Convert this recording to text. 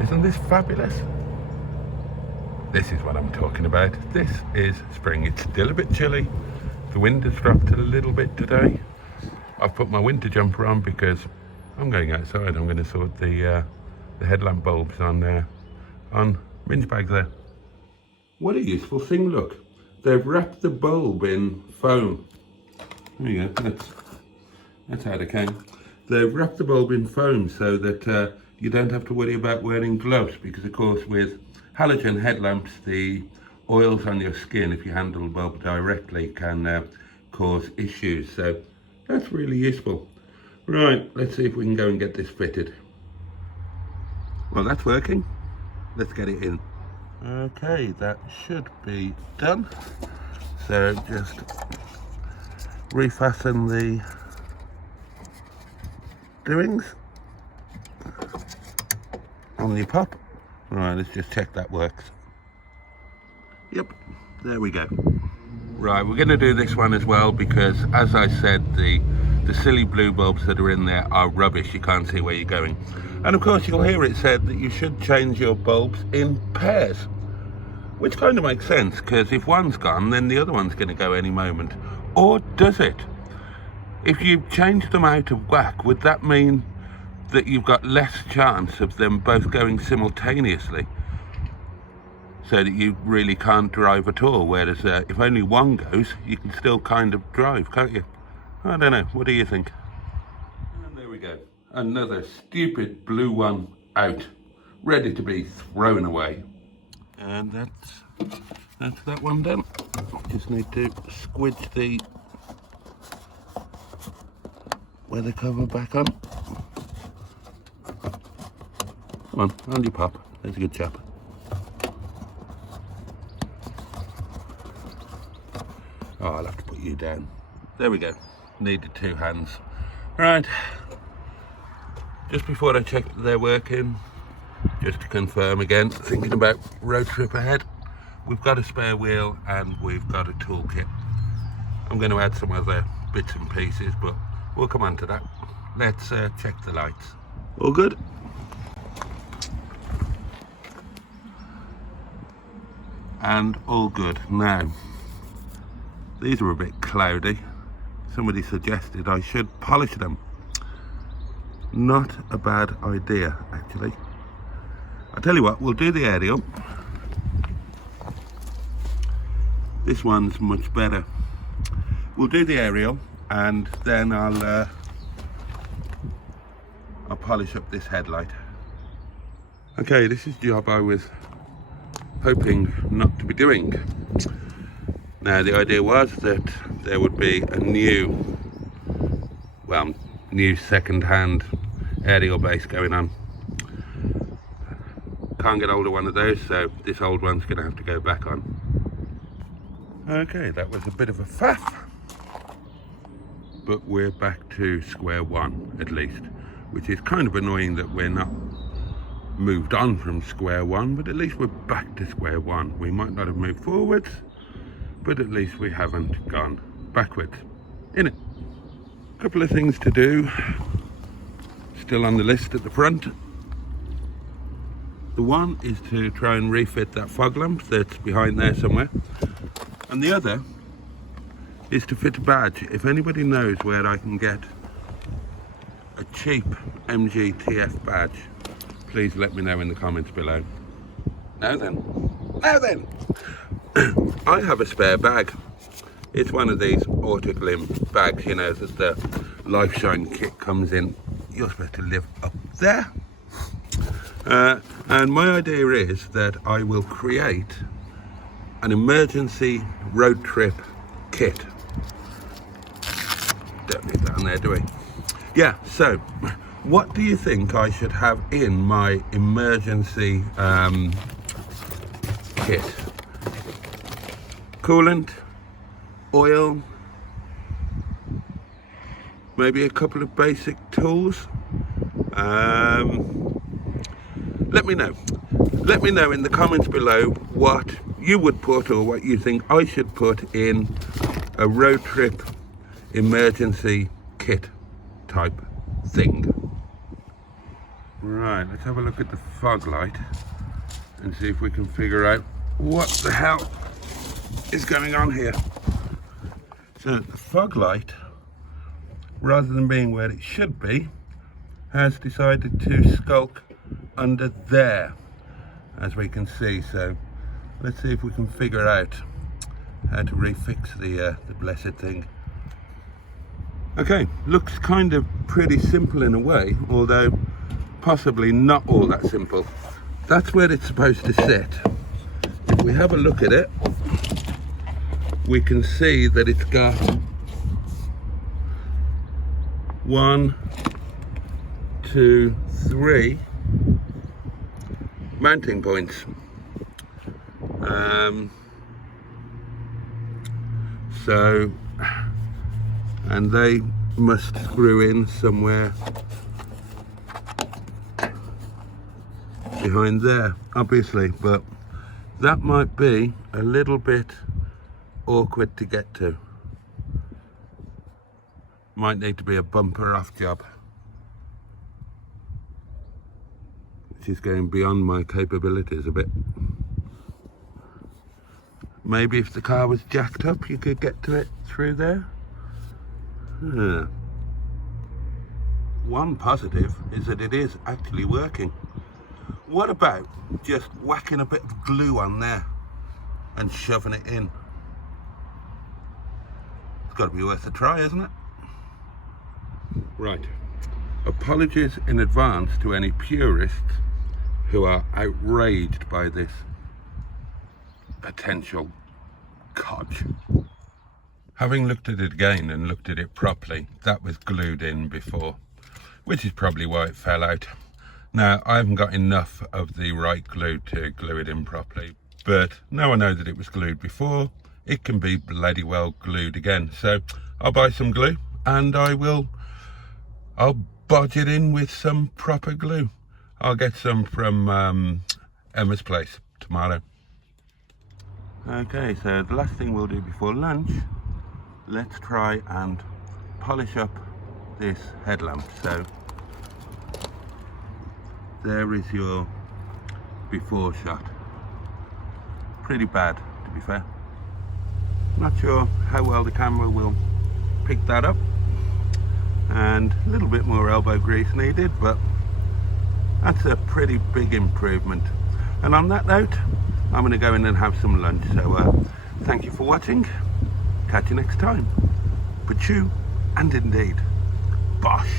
Isn't this fabulous? This is what I'm talking about. This is spring. It's still a bit chilly. The wind has dropped a little bit today. I've put my winter jumper on because I'm going outside. I'm going to sort the headlamp bulbs on minge bags there. What a useful thing, look. They've wrapped the bulb in foam. There you go, that's how they came. They've wrapped the bulb in foam so that you don't have to worry about wearing gloves, because of course with halogen headlamps the oils on your skin, if you handle the bulb directly, can cause issues. So that's really useful. Right, let's see if we can go and get this fitted. Well, that's working. Let's get it in. Okay, that should be done. So just refasten the doings on the pop. Right, let's just check that works. Yep, there we go. Right, we're going to do this one as well because, as I said, the silly blue bulbs that are in there are rubbish. You can't see where you're going. And of course you'll hear it said that you should change your bulbs in pairs, which kind of makes sense, because if one's gone then the other one's going to go any moment. Or does it? If you change them out of whack, would that mean that you've got less chance of them both going simultaneously, so that you really can't drive at all? Whereas if only one goes, you can still kind of drive, can't you? I don't know, what do you think? And there we go, another stupid blue one out, ready to be thrown away. And that's that one done. Just need to squidge the weather cover back on. Come on you pop, there's a good chap. Oh, I'll have to put you down. There we go, needed two hands. Right, just before I check that they're working, just to confirm again, thinking about road trip ahead, we've got a spare wheel and we've got a toolkit. I'm going to add some other bits and pieces, but we'll come on to that. Let's check the lights. All good? And all good. Now, these are a bit cloudy. Somebody suggested I should polish them. Not a bad idea, actually. I'll tell you what, we'll do the aerial. This one's much better. We'll do the aerial and then I'll polish up this headlight. Okay, this is the job I was hoping not to be doing. Now, the idea was that there would be a new second-hand aerial base going on. Can't get hold of one of those, so this old one's going to have to go back on. Okay, that was a bit of a faff, but we're back to square one at least, which is kind of annoying that we're not moved on from square one, but at least we're back to square one. We might not have moved forwards, but at least we haven't gone backwards. In it. A couple of things to do, still on the list at the front. The one is to try and refit that fog lamp that's behind there somewhere. And the other is to fit a badge. If anybody knows where I can get a cheap MGTF badge, please let me know in the comments below. Now then, I have a spare bag. It's one of these autoglim bags, you know, that the Life Shine kit comes in. You're supposed to live up there. And my idea is that I will create an emergency road trip kit. Don't need that on there, do we? Yeah, so what do you think I should have in my emergency kit? Coolant, oil, maybe a couple of basic tools. Let me know. Let me know in the comments below what you would put or what you think I should put in a road trip emergency kit type thing. Right, Right, let's have a look at the fog light and see if we can figure out what the hell is going on here. So the fog light, rather than being where it should be, has decided to skulk under there, as we can see. So let's see if we can figure out how to refix the blessed thing. Okay, looks kind of pretty simple in a way, although possibly not all that simple. That's where it's supposed to sit. If we have a look at it, we can see that it's got 1, 2, 3 mounting points. And they must screw in somewhere behind there, obviously, but that might be a little bit awkward to get to. Might need to be a bumper off job, which is going beyond my capabilities a bit. Maybe if the car was jacked up, you could get to it through there. One positive is that it is actually working. What about just whacking a bit of glue on there and shoving it in? It's got to be worth a try, isn't it? Right. Apologies in advance to any purists who are outraged by this potential codge. Having looked at it again and looked at it properly, that was glued in before, which is probably why it fell out. Now, I haven't got enough of the right glue to glue it in properly, but now I know that it was glued before, it can be bloody well glued again. So I'll buy some glue and I'll bodge it in with some proper glue. I'll get some from Emma's place tomorrow. Okay, so the last thing we'll do before lunch, let's try and polish up this headlamp. So there is your before shot. Pretty bad, to be fair. Not sure how well the camera will pick that up, and a little bit more elbow grease needed, but that's a pretty big improvement. And on that note, I'm going to go in and have some lunch. So thank you for watching. Catch you next time. But you, and indeed, bosh.